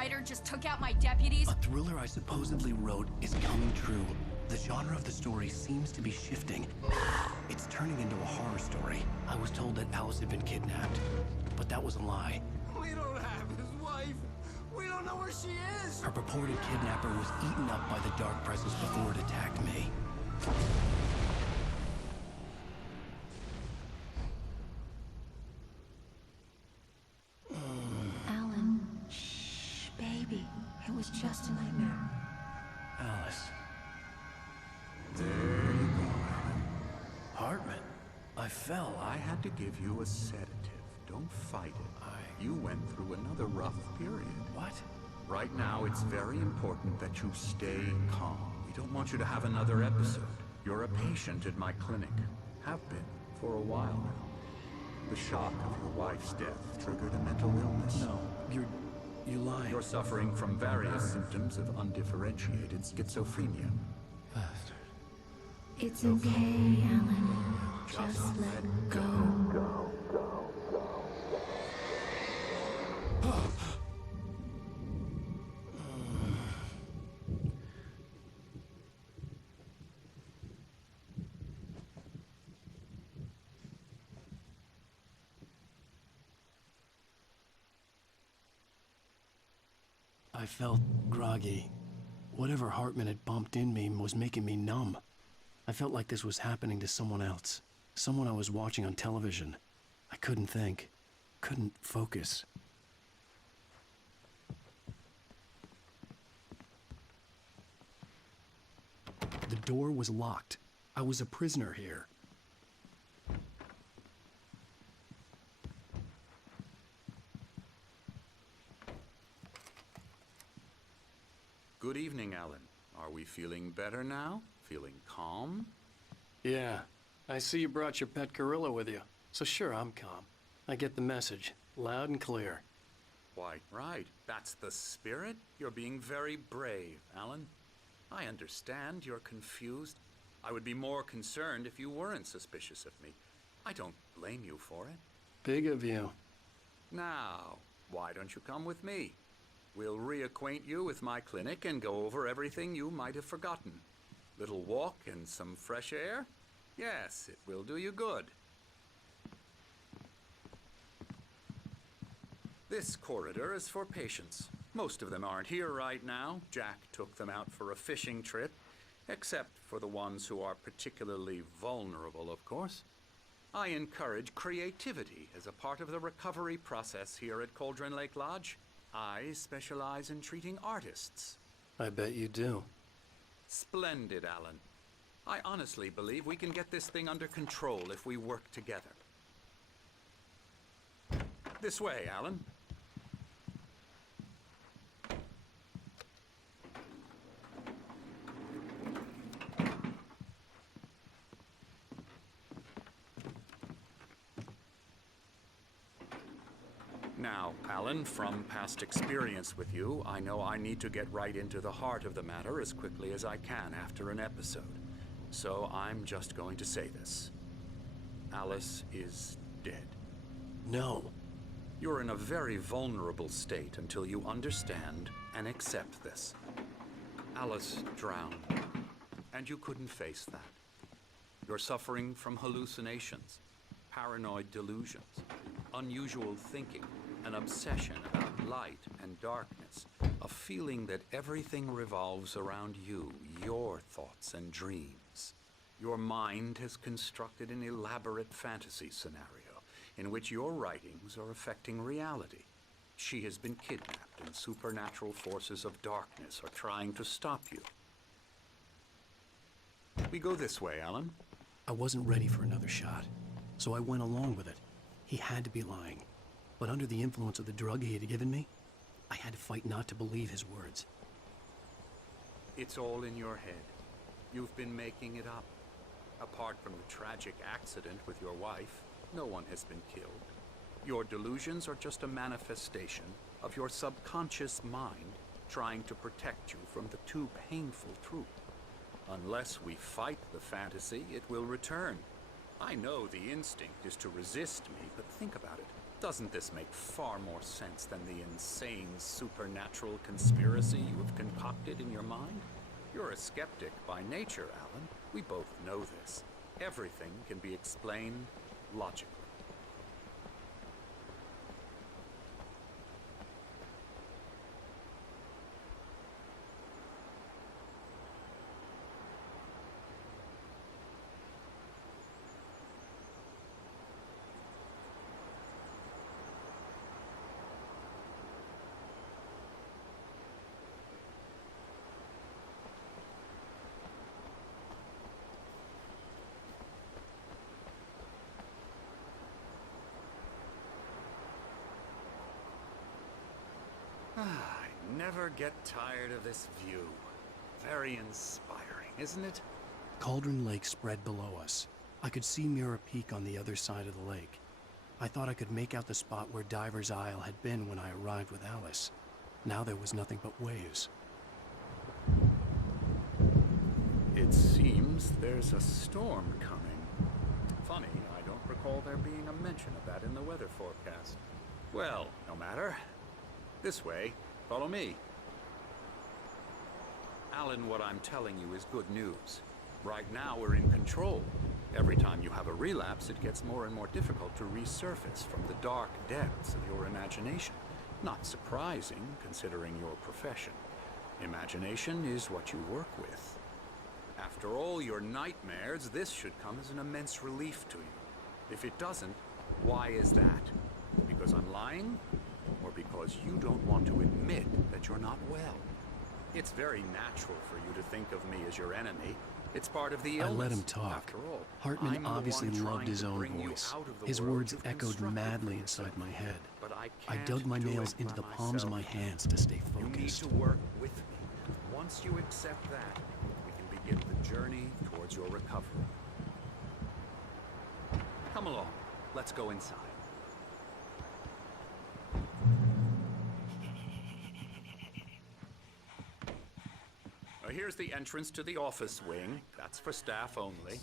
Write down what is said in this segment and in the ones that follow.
writer just took out my deputies? A thriller I supposedly wrote is coming true. The genre of the story seems to be shifting. It's turning into a horror story. I was told that Alice had been kidnapped, but that was a lie. We don't have his wife. We don't know where she is. Her purported kidnapper was eaten up by the dark presence before it attacked me. Alan, shh, baby. It was just a nightmare. Alice. There you go, Alan. Hartman. I fell. I had to give you a sedative. Don't fight it. You went through another rough period. What? Right now, it's very important that you stay calm. We don't want you to have another episode. You're a patient at my clinic. Have been for a while now. The shock of your wife's death triggered a mental illness. No, you lied. You're suffering from various symptoms of undifferentiated schizophrenia. Bastard. It's okay, Alan. Just let go. I felt groggy. Whatever Hartman had bumped in me was making me numb. I felt like this was happening to someone else. Someone I was watching on television. I couldn't think. Couldn't focus. The door was locked. I was a prisoner here. Good evening, Alan. Are we feeling better now? Feeling calm? Yeah. I see you brought your pet gorilla with you. So sure, I'm calm. I get the message. Loud and clear. Why, right. That's the spirit. You're being very brave, Alan. I understand you're confused. I would be more concerned if you weren't suspicious of me. I don't blame you for it. Big of you. Now, why don't you come with me? We'll reacquaint you with my clinic and go over everything you might have forgotten. Little walk and some fresh air? Yes, it will do you good. This corridor is for patients. Most of them aren't here right now. Jack took them out for a fishing trip, except for the ones who are particularly vulnerable, of course. I encourage creativity as a part of the recovery process here at Cauldron Lake Lodge. I specialize in treating artists. I bet you do. Splendid, Alan. I honestly believe we can get this thing under control if we work together. This way, Alan. Now, Alan, from past experience with you, I know I need to get right into the heart of the matter as quickly as I can after an episode. So I'm just going to say this. Alice is dead. No. You're in a very vulnerable state until you understand and accept this. Alice drowned, and you couldn't face that. You're suffering from hallucinations, paranoid delusions, unusual thinking, an obsession about light and darkness, a feeling that everything revolves around you, your thoughts and dreams. Your mind has constructed an elaborate fantasy scenario in which your writings are affecting reality. She has been kidnapped and supernatural forces of darkness are trying to stop you. We go this way, Alan. I wasn't ready for another shot, so I went along with it. He had to be lying. But under the influence of the drug he had given me, I had to fight not to believe his words. It's all in your head. You've been making it up. Apart from the tragic accident with your wife, no one has been killed. Your delusions are just a manifestation of your subconscious mind trying to protect you from the too painful truth. Unless we fight the fantasy, it will return. I know the instinct is to resist me, but think about it. Doesn't this make far more sense than the insane supernatural conspiracy you have concocted in your mind? You're a skeptic by nature, Alan. We both know this. Everything can be explained logically. I never get tired of this view. Very inspiring, isn't it? Cauldron Lake spread below us. I could see Mirror Peak on the other side of the lake. I thought I could make out the spot where Diver's Isle had been when I arrived with Alice. Now there was nothing but waves. It seems there's a storm coming. Funny, I don't recall there being a mention of that in the weather forecast. Well, no matter. This way. Follow me. Alan, what I'm telling you is good news. Right now, we're in control. Every time you have a relapse, it gets more and more difficult to resurface from the dark depths of your imagination. Not surprising, considering your profession. Imagination is what you work with. After all your nightmares, this should come as an immense relief to you. If it doesn't, why is that? Because I'm lying? Or because you don't want to admit that you're not well? It's very natural for you to think of me as your enemy. It's part of the illness. I let him talk. After all, Hartman I'm the obviously one loved trying his to own bring you voice. out of the His world words you've echoed constructed madly for inside yourself. my head. But I I can't dug my do nails it into by the palms of my myself. hands to stay You need focused. to work with me. Once you accept that, we can begin the journey towards your recovery. Come along. Let's go inside. Here's the entrance to the office wing. That's for staff only.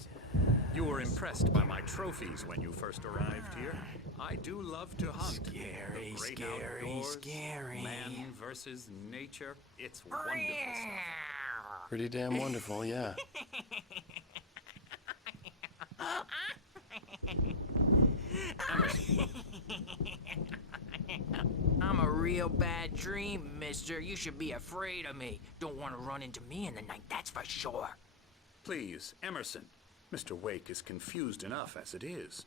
You were impressed by my trophies when you first arrived here. I do love to hunt. Scary, The great scary, outdoors, scary. Man versus nature. It's wonderful stuff. Pretty damn wonderful, yeah. I'm a real bad dream, mister. You should be afraid of me. Don't want to run into me in the night, that's for sure. Please, Emerson. Mr. Wake is confused enough as it is.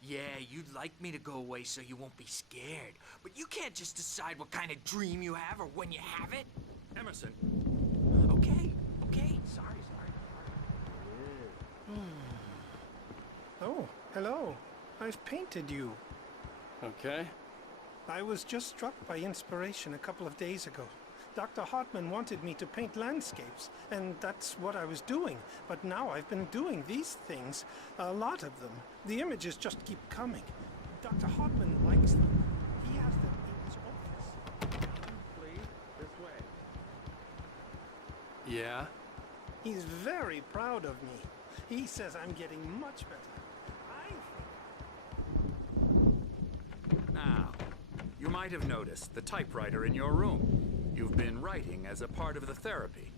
Yeah, you'd like me to go away so you won't be scared. But you can't just decide what kind of dream you have or when you have it. Emerson, Okay. Sorry. Oh, hello. I've painted you. Okay. I was just struck by inspiration a couple of days ago. Dr. Hartman wanted me to paint landscapes, and that's what I was doing. But now I've been doing these things, a lot of them. The images just keep coming. Dr. Hartman likes them. He has them in his office. Please, this way. Yeah? He's very proud of me. He says I'm getting much better. now, you might have noticed the typewriter in your room. You've been writing as a part of the therapy.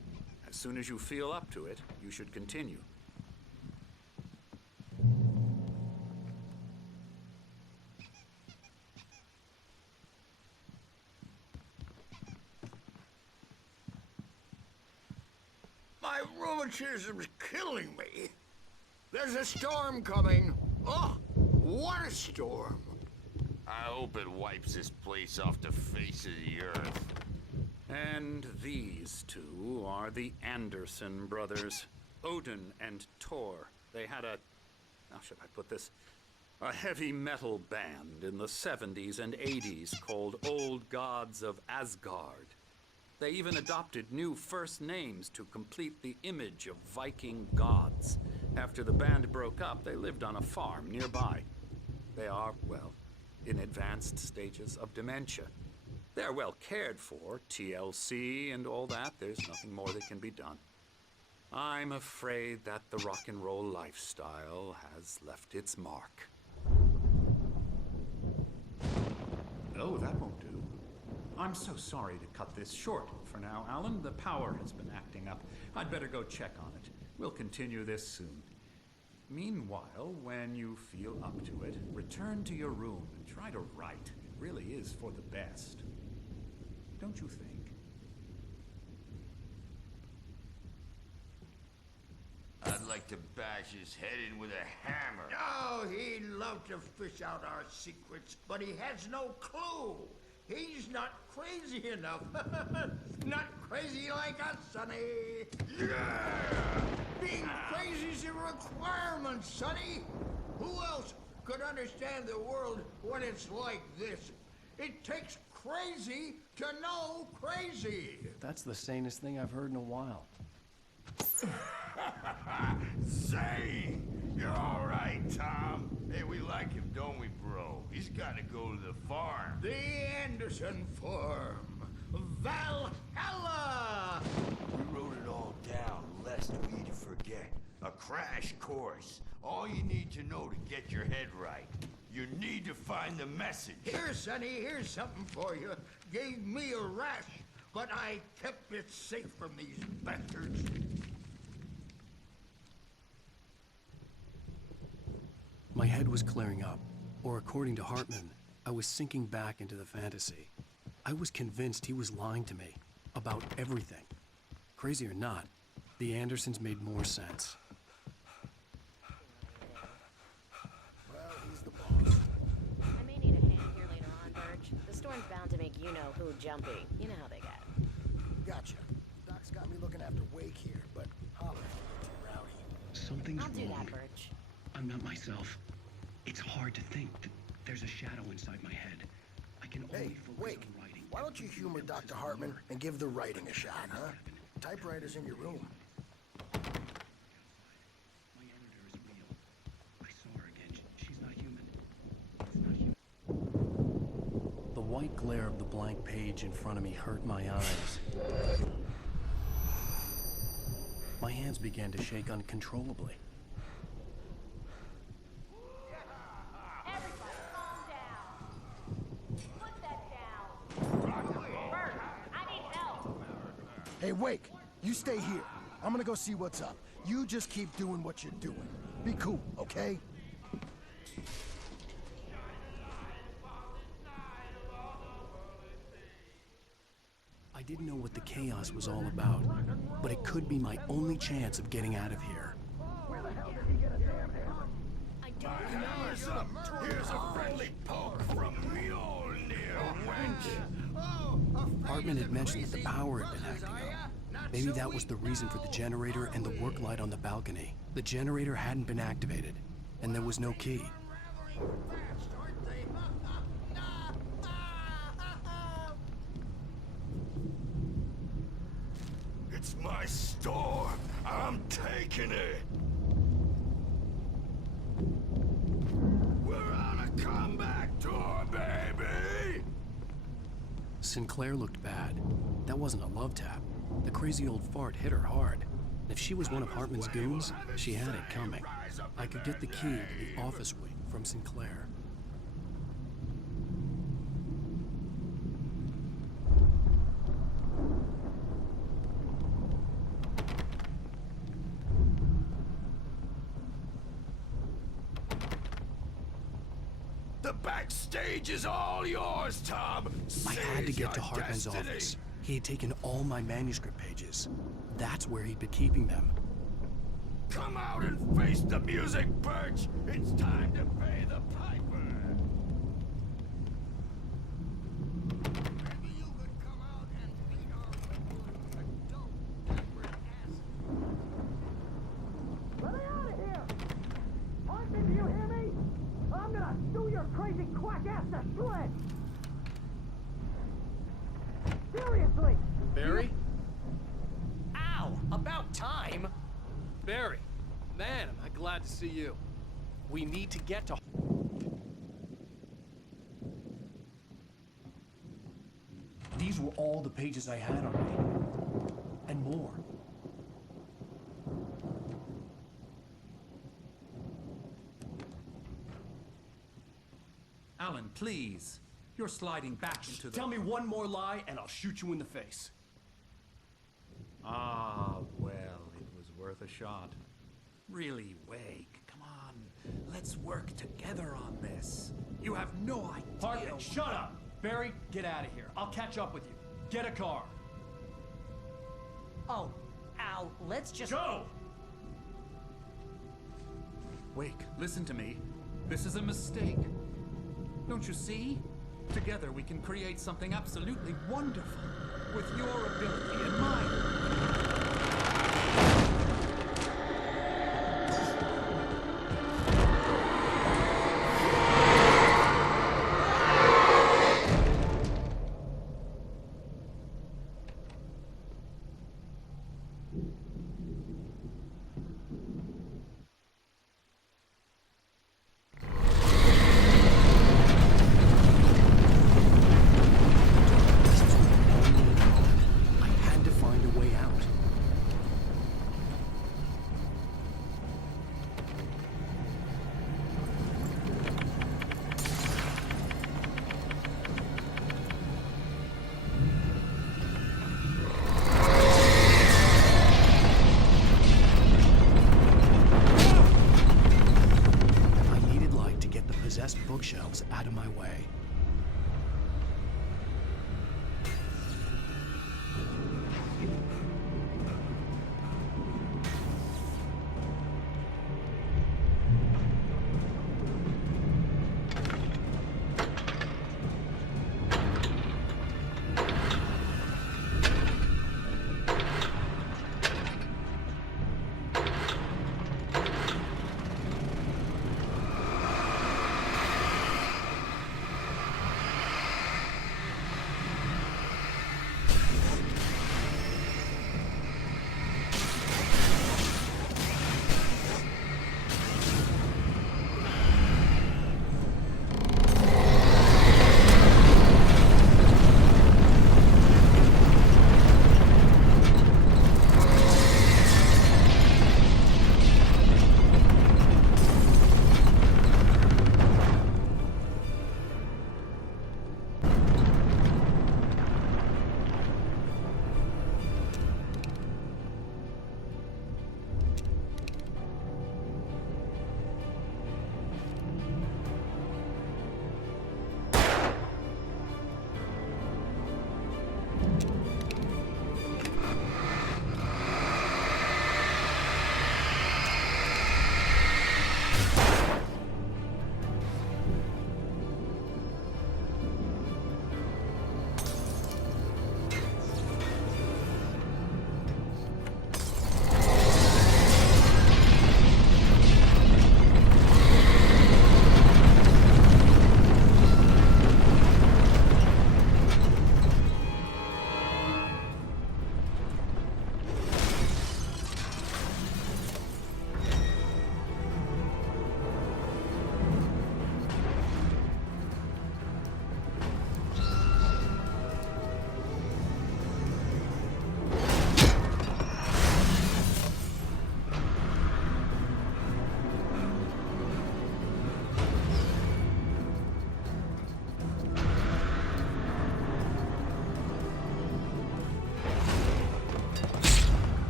As soon as you feel up to it, you should continue. My rheumatism's killing me. There's a storm coming. Oh, what a storm. I hope it wipes this place off the face of the earth. And these two are the Anderson brothers, Odin and Tor. They had a, how should I put this? A heavy metal band in the 70s and 80s called Old Gods of Asgard. They even adopted new first names to complete the image of Viking gods. After the band broke up, they lived on a farm nearby. They are, well, in advanced stages of dementia. They're well cared for, TLC and all that. There's nothing more that can be done. I'm afraid that the rock and roll lifestyle has left its mark. No, that won't do. I'm so sorry to cut this short for now, Alan. The power has been acting up. I'd better go check on it. We'll continue this soon. Meanwhile, when you feel up to it, return to your room and try to write. It really is for the best. Don't you think? I'd like to bash his head in with a hammer. Oh, he'd love to fish out our secrets, but he has no clue. He's not crazy enough. Not crazy like us, Sonny. Yeah! Being crazy's a requirement, Sonny. Who else could understand the world when it's like this? It takes crazy to know crazy. That's the sanest thing I've heard in a while. Say, you're all right, Tom. Hey, we like him, don't we, bro? He's got to go to the farm. The Anderson Farm. Valhalla! We wrote it all down, lest we forget. A crash course. All you need to know to get your head right. You need to find the message. Here, Sonny, here's something for you. Gave me a rash, but I kept it safe from these bastards. My head was clearing up, or according to Hartman, I was sinking back into the fantasy. I was convinced he was lying to me about everything. Crazy or not, the Andersons made more sense. Well, he's the boss. I may need a hand here later on, Birch. The storm's bound to make you-know-who jumpy. You know how they get. Gotcha. Doc's got me looking after Wake here, but holler if you get too rowdy. Something's I'll do wrong. that, Birch. I'm not myself. It's hard to think. There's a shadow inside my head. I can only Hey, focus Wake, on writing. why don't you humor Dr. Hartman and give the writing a shot, huh? Typewriter's in your room. My editor is real. I saw her again. She's not human. It's not human. The white glare of the blank page in front of me hurt my eyes. My hands began to shake uncontrollably. Everybody, calm down. Put that down. Birch, I need help. Hey, Wake, you stay here. I'm gonna go see what's up. You just keep doing what you're doing. Be cool, okay? I didn't know what the chaos was all about, but it could be my only chance of getting out of here. I don't Hammer's up. Here's a friendly poke from Mjolnir, wench. Hartman had mentioned that the power had been acting up. Maybe that was the reason for the generator and the work light on the balcony. The generator hadn't been activated, and there was no key. It's my storm. I'm taking it. We're on a comeback tour, baby. Sinclair looked bad. That wasn't a love tap. The crazy old fart hit her hard. If she was one of Hartman's goons, she had it coming. I could get the key to the office wing from Sinclair. The backstage is all yours, Tom. I had to Seize get to your Hartman's destiny. office. He had taken all my manuscript pages. That's where he'd been keeping them. Come out and face the music, Birch. It's time to pay the piper. Maybe you could come out and meet our adult Edward Aslan. Let me out of here! Hartman, do you hear me? I'm gonna sue your crazy quack ass to shreds! Seriously! Barry? Ow! About time! Barry, man, am I glad to see you. We need to get to... These were all the pages I had on me. And more. Alan, please. You're sliding back into the... Tell me one more lie and I'll shoot you in the face. Ah, well, it was worth a shot. Really, Wake, come on. Let's work together on this. You have no idea... Hartman, shut up! Barry, get out of here. I'll catch up with you. Get a car. Oh, Al, let's just... Go! Wake, listen to me. This is a mistake. Don't you see? Together we can create something absolutely wonderful. With your ability and mine. I had to find a way out. I needed light to get the possessed bookshelves out of my way.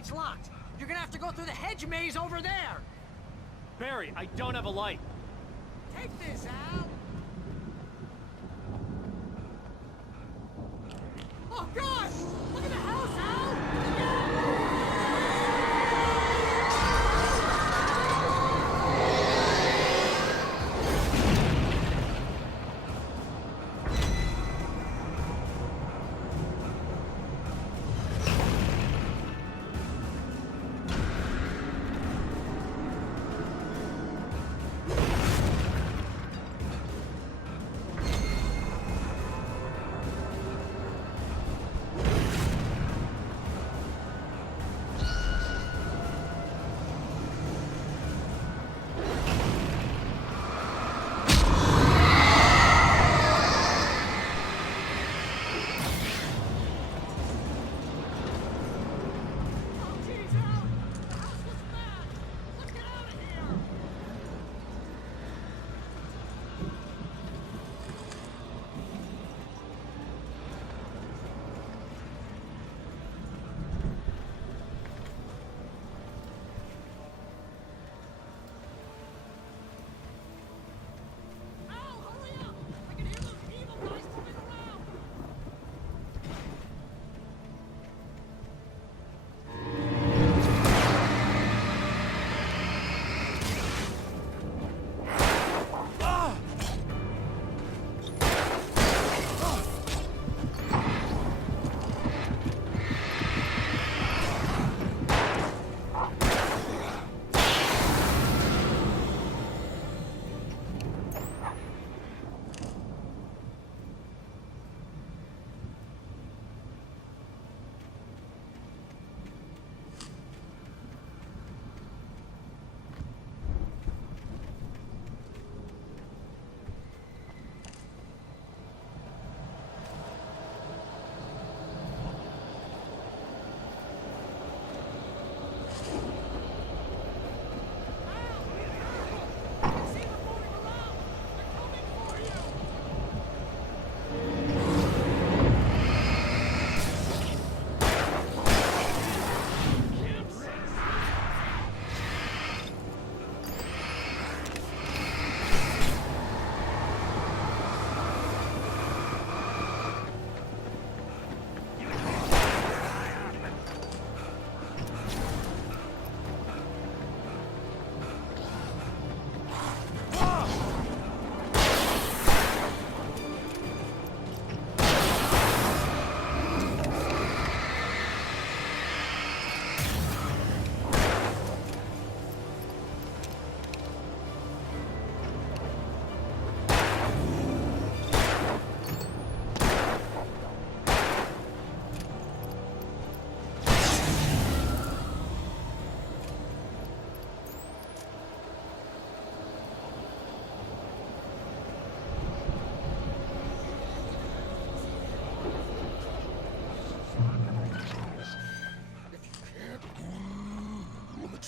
gate's locked. You're gonna have to go through the hedge maze over there. Barry, I don't have a light. Take this, Al. Oh, gosh! Look at the house, Al!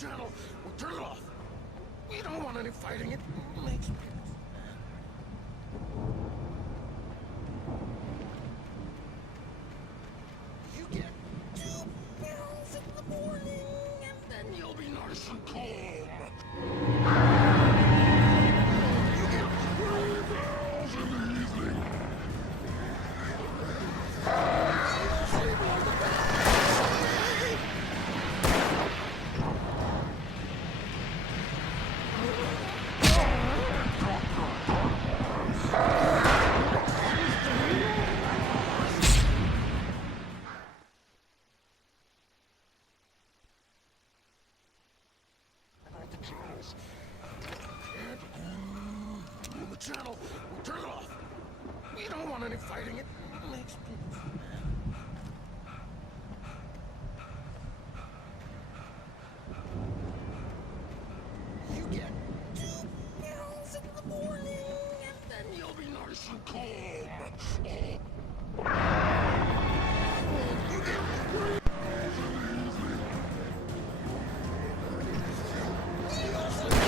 channel. We'll turn it off. We don't want any fighting. It makes me... You get 2 pills in the morning, and then you'll be nice and calm. You get 3 pills in the evening. You'll sleep like a baby. Channel. We'll turn it off. We don't want any fighting. It makes people mad. You get 2 pills in the morning, and then you'll be nice and calm. You get 3 pills in the evening. You'll sleep.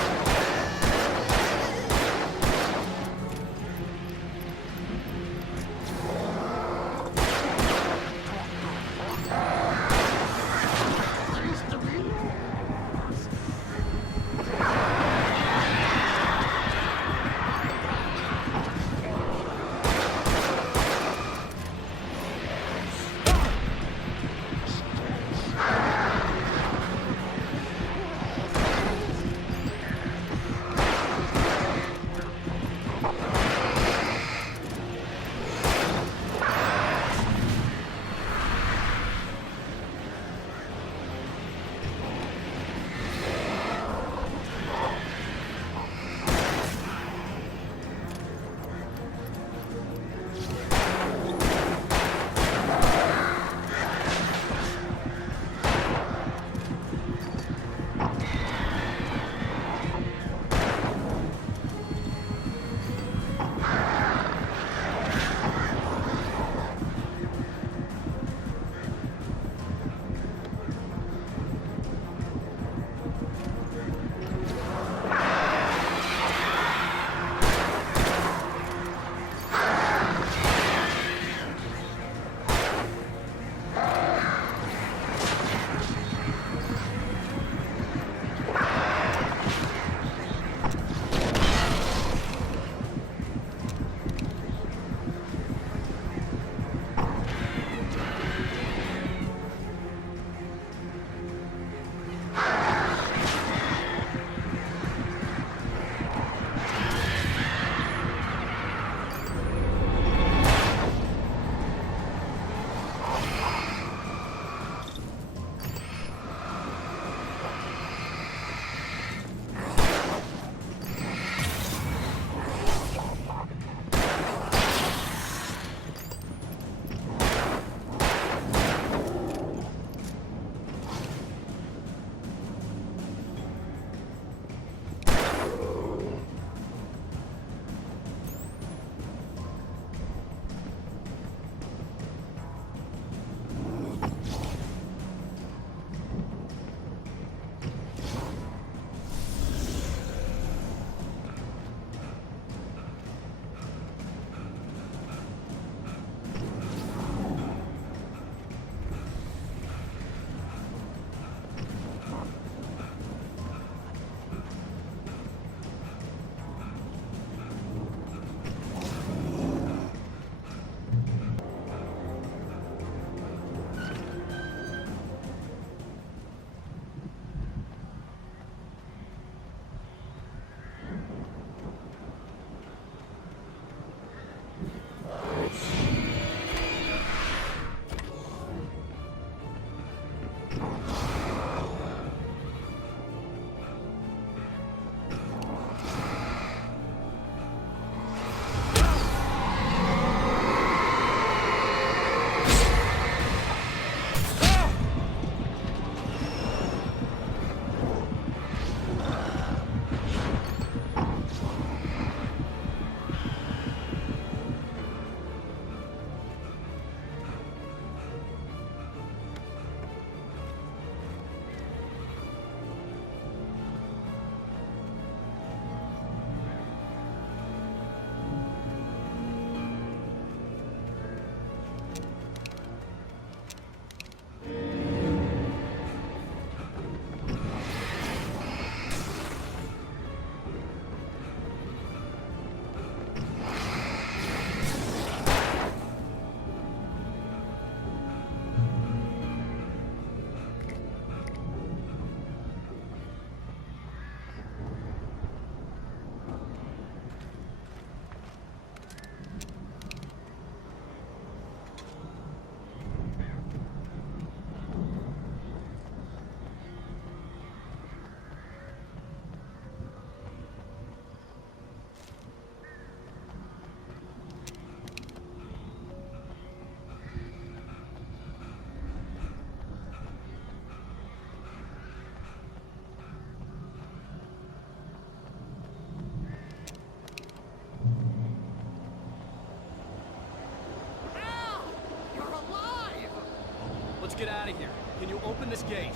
Let's get out of here. Can you open this gate?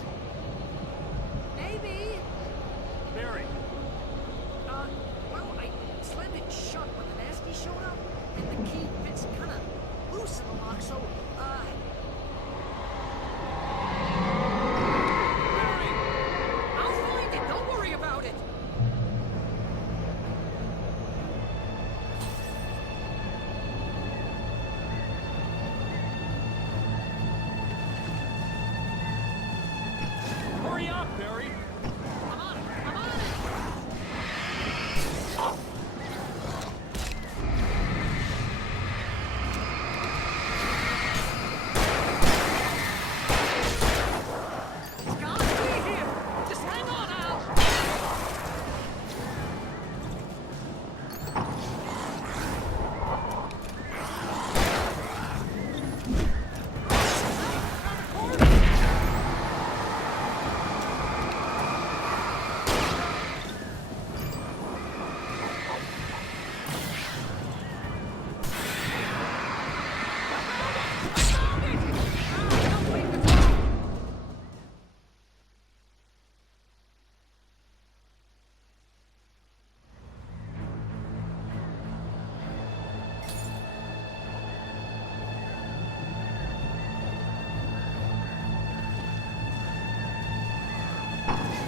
Maybe. Barry. Well, I slammed it shut when the nasty showed up, and the key fits kind of loose in the lock, so, Barry! I'll find it, don't worry about it! Hurry up, Barry! I'm on it! I'm on it! It's gotta be here! Just hang on, Al!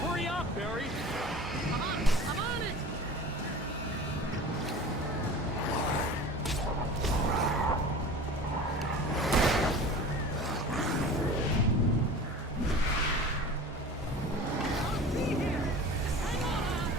Hurry up, Barry! I'm on it! I'm on it! I'll be here! Just hang on, Al!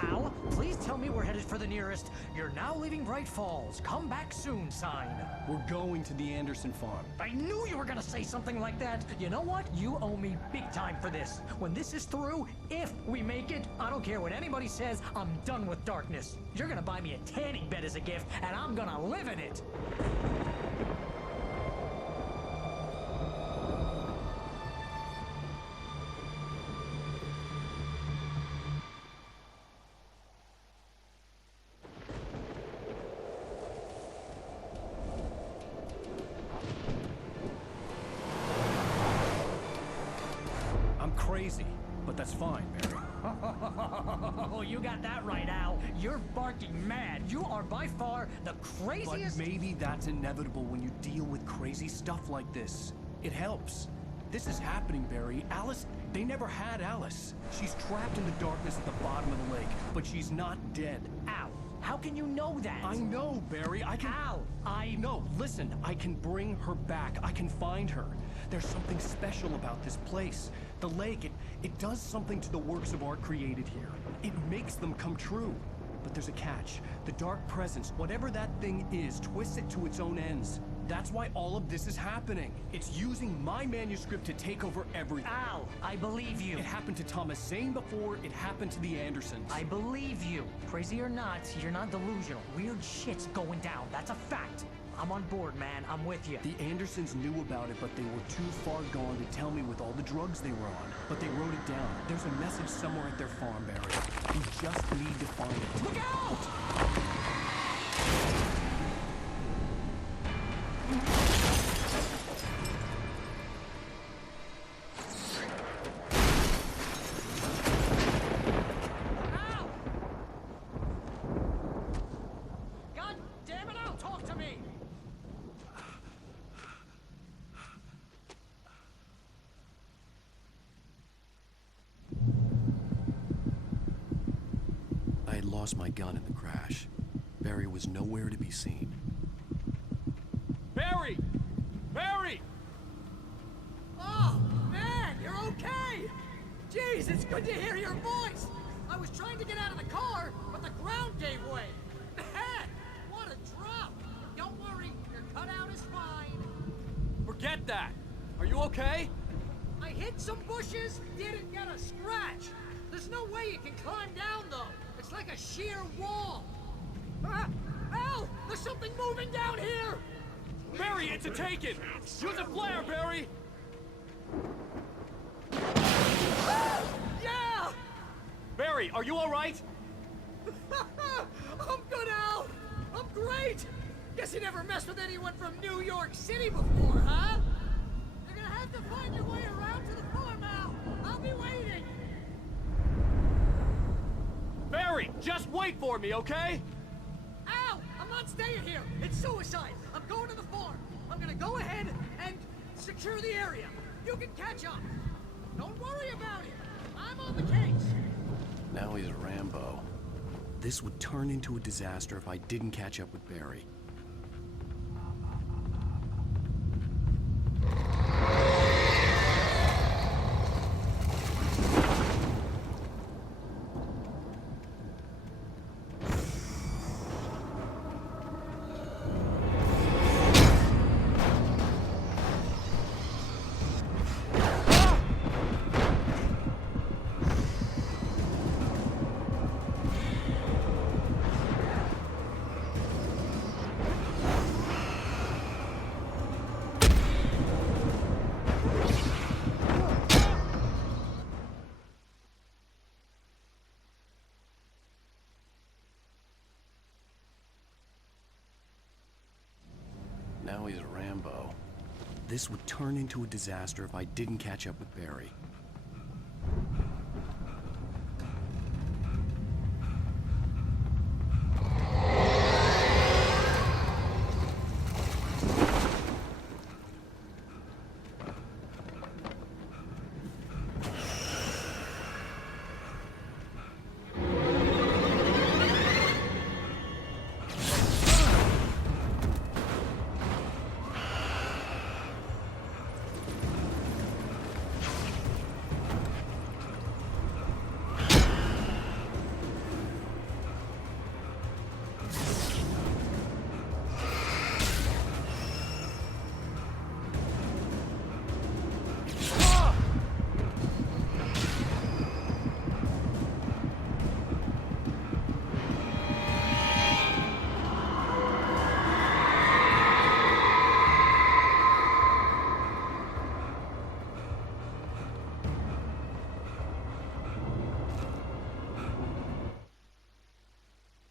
Al, please tell me we're headed for the nearest "You're now leaving Bright Falls. Come back soon" sign. We're going to the Anderson farm. I knew you were gonna say something like that. You know what? You owe me big time for this. When this is through, if we make it, I don't care what anybody says, I'm done with darkness. You're gonna buy me a tanning bed as a gift, and I'm gonna live in it. I'm crazy, but that's fine, Barry. Oh, you got that right, Al. You're barking mad. You are by far the But craziest. maybe that's inevitable when you deal with crazy stuff like this. It helps. This is happening, Barry. Alice, they never had Alice. She's trapped in the darkness at the bottom of the lake, but she's not dead. Al, how can you know that? I know, Barry. I can... Al, No, listen. I can bring her back. I can find her. There's something special about this place. The lake, it does something to the works of art created here. It makes them come true. But there's a catch. The dark presence, whatever that thing is, twists it to its own ends. That's why all of this is happening. It's using my manuscript to take over everything. Al, I believe you. It happened to Thomas Zane before, it happened to the Andersons. I believe you. Crazy or not, you're not delusional. Weird shit's going down. That's a fact. I'm on board, man. I'm with you. The Andersons knew about it, but they were too far gone to tell me with all the drugs they were on. But they wrote it down. There's a message somewhere at their farm, Barry. We just need to find it. Look out! lost my gun in the crash. Barry was nowhere to be seen. Barry! Barry! Oh, man, you're okay! Jeez, it's good to hear your voice! I was trying to get out of the car, but the ground gave way. Man, what a drop! Don't worry, your cutout is fine. Forget that! Are you okay? I hit some bushes, didn't get a scratch. There's no way you can climb down, though. It's like a sheer wall. Al! There's something moving down here! Barry, it's a Taken! Use a flare, Barry! Yeah! Barry, are you alright? I'm good, Al! I'm great! Guess you never messed with anyone from New York City before, huh? You're gonna have to find your way around to the farm, Al! I'll be waiting! Barry, just wait for me, okay? Al! I'm not staying here! It's suicide! I'm going to the farm! I'm gonna go ahead and secure the area! You can catch up! Don't worry about it! I'm on the case! Now he's a Rambo. This would turn into a disaster if I didn't catch up with Barry. Now he's a Rambo. This would turn into a disaster if I didn't catch up with Barry.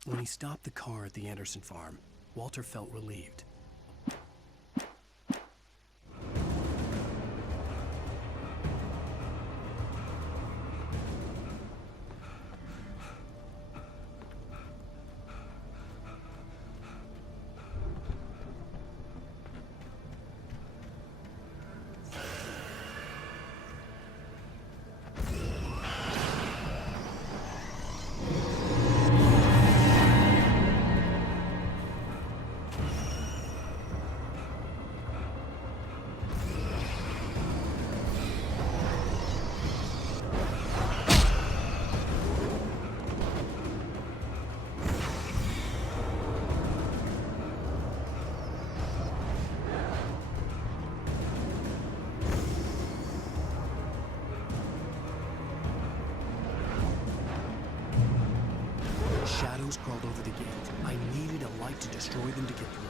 When he stopped the car at the Anderson farm, Walter felt relieved. Shadows crawled over the gate. I needed a light to destroy them to get through.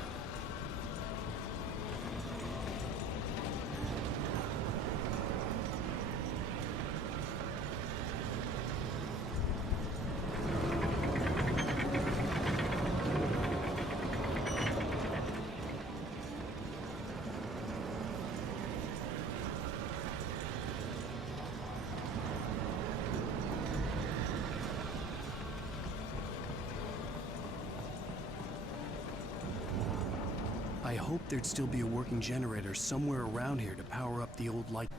I hoped there'd still be a working generator somewhere around here to power up the old light.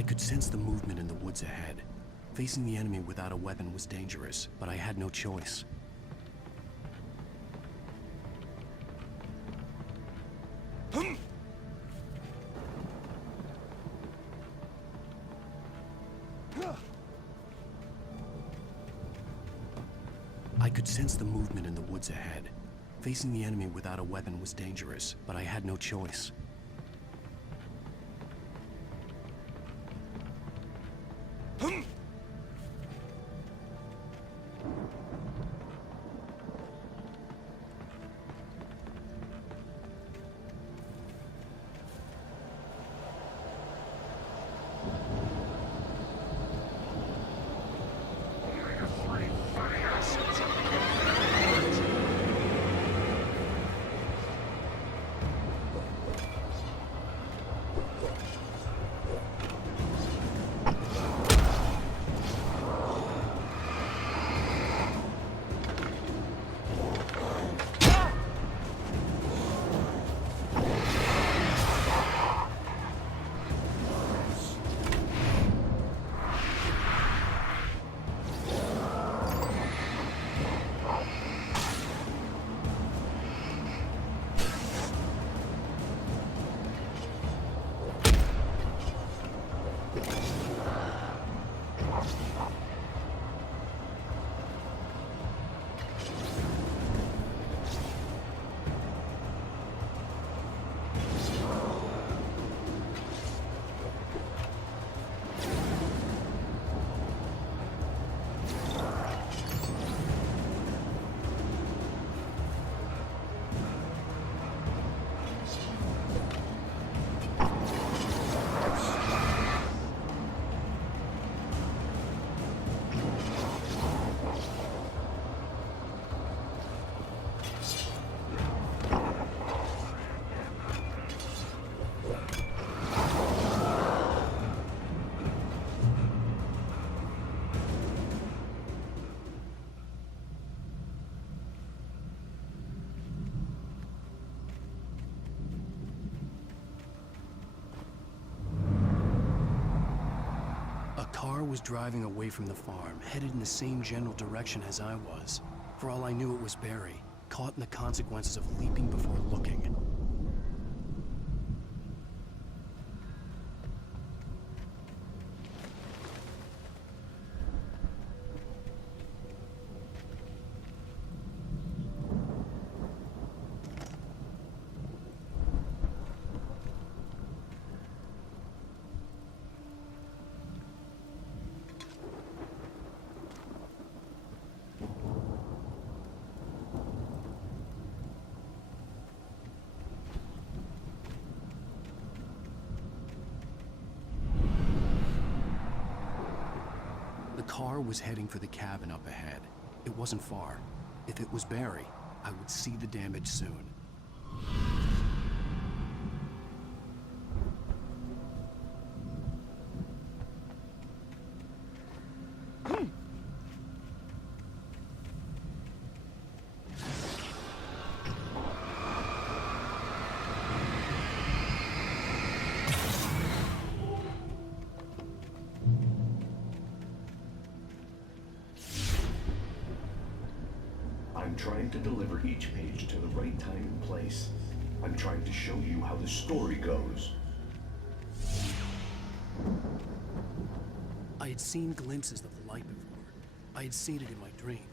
I could sense the movement in the woods ahead. Facing the enemy without a weapon was dangerous, but I had no choice. I could sense the movement in the woods ahead. Facing the enemy without a weapon was dangerous, but I had no choice. Car was driving away from the farm, headed in the same general direction as I was. For all I knew, it was Barry, caught in the consequences of leaping before looking. The car was heading for the cabin up ahead. It wasn't far. If it was Barry, I would see the damage soon. I'm trying to deliver each page to the right time and place. I'm trying to show you how the story goes. I had seen glimpses of the light before. I had seen it in my dream.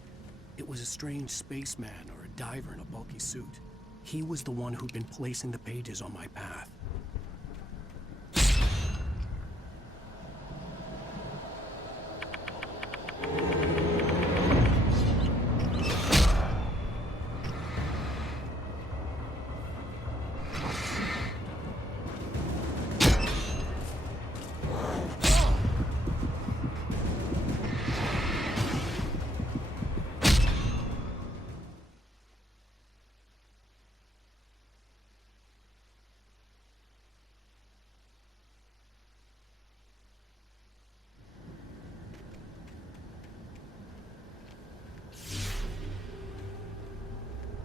It was a strange spaceman or a diver in a bulky suit. He was the one who'd been placing the pages on my path.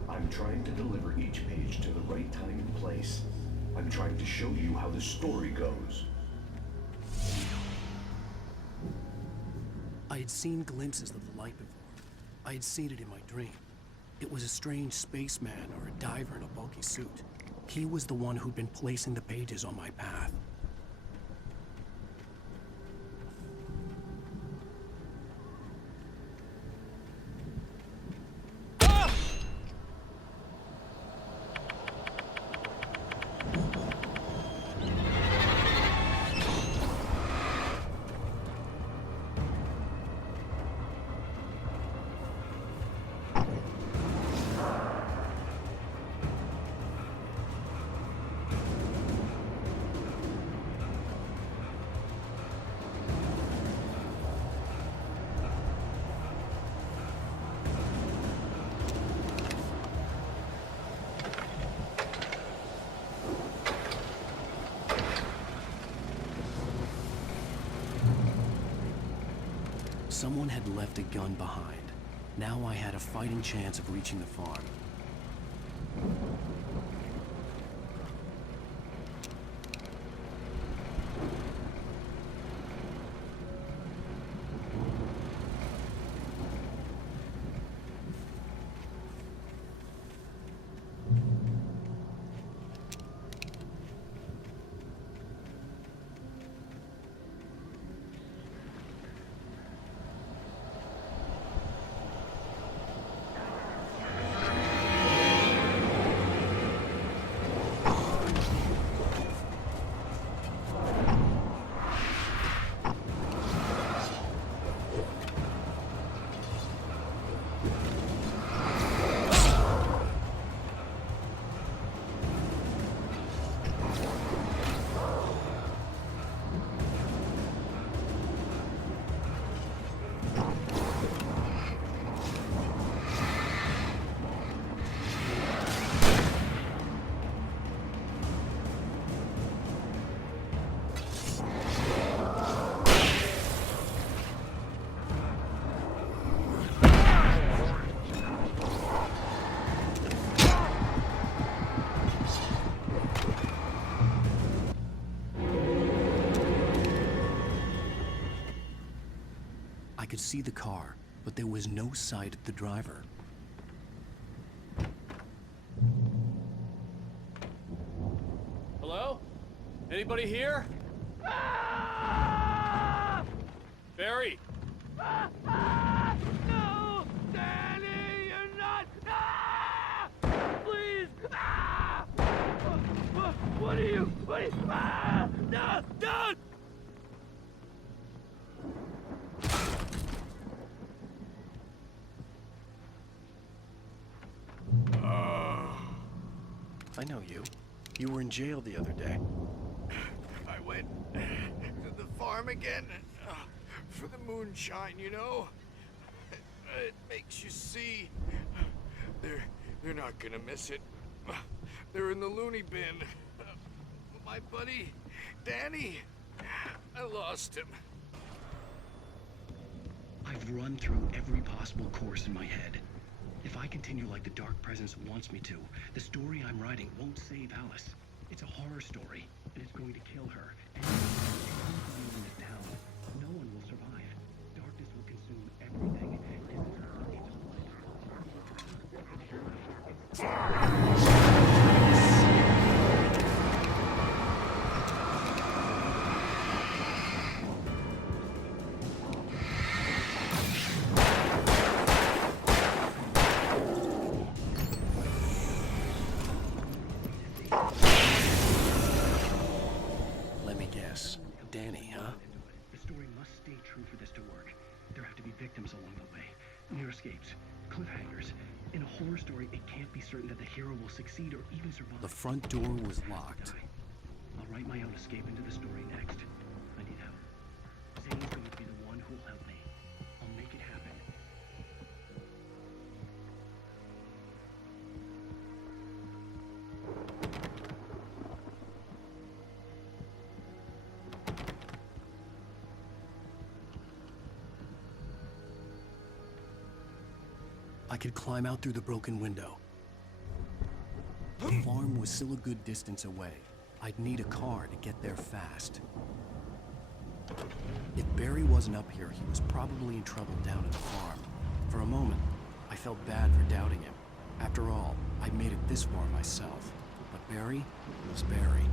I'm trying to deliver each page to the right time and place. I'm trying to show you how the story goes. I had seen glimpses of the light before. I had seen it in my dream. It was a strange spaceman or a diver in a bulky suit. He was the one who'd been placing the pages on my path. Someone had left a gun behind. Now I had a fighting chance of reaching the farm. I could see the car, but there was no sight of the driver. Hello? Anybody here? Barry! No! Danny, you're not! Please! What are you? No! Don't! I know you. You were in jail the other day. I went to the farm again for the moonshine, you know? It makes you see. They're not gonna miss it. They're in the loony bin. My buddy, Danny, I lost him. I've run through every possible course in my head. If I continue like the Dark Presence wants me to, the story I'm writing won't save Alice. It's a horror story, and it's going to kill her. And in this town, no one will survive. Darkness will consume everything. Let me guess. Danny, huh? The story must stay true for this to work. There have to be victims along the way. Near escapes. Cliffhangers. In a horror story, it can't be certain that the hero will succeed or even survive. The front door was locked. I'll write my own escape into the story next. I need help. Zane's going to be the one who'll help me. I'll make it happen. I could climb out through the broken window. The farm was still a good distance away. I'd need a car to get there fast. If Barry wasn't up here, he was probably in trouble down at the farm. For a moment, I felt bad for doubting him. After all, I made it this far myself. But Barry was Barry.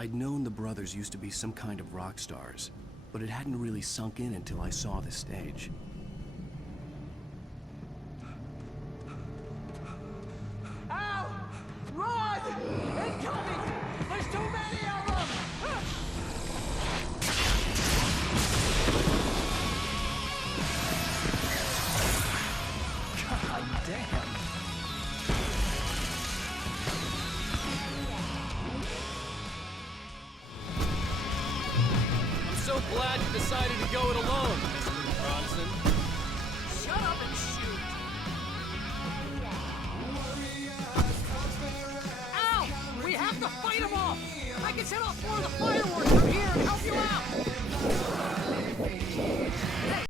I'd known the brothers used to be some kind of rock stars, but it hadn't really sunk in until I saw the stage. Ow! Run! Incoming! There's too many of them! God damn! So glad you decided to go it alone, Mr. Bronson. Shut up and shoot! Ow! We have to fight them off! I can set off more of the fireworks from here and help you out!